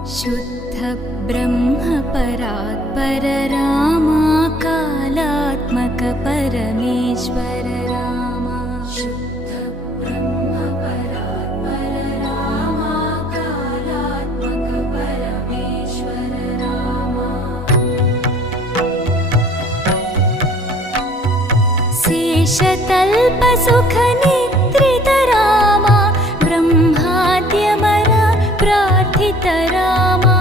शुद्ध ब्रह्म परात्पर रामा कालात्मक परमेश्वर रामा शुद्ध ब्रह्म परात्पर रामा कालात्मक परमेश्वर रामा शेषतल्प सुख निद्रित रामा ब्रह्माद्यमर प्रार्थित रामा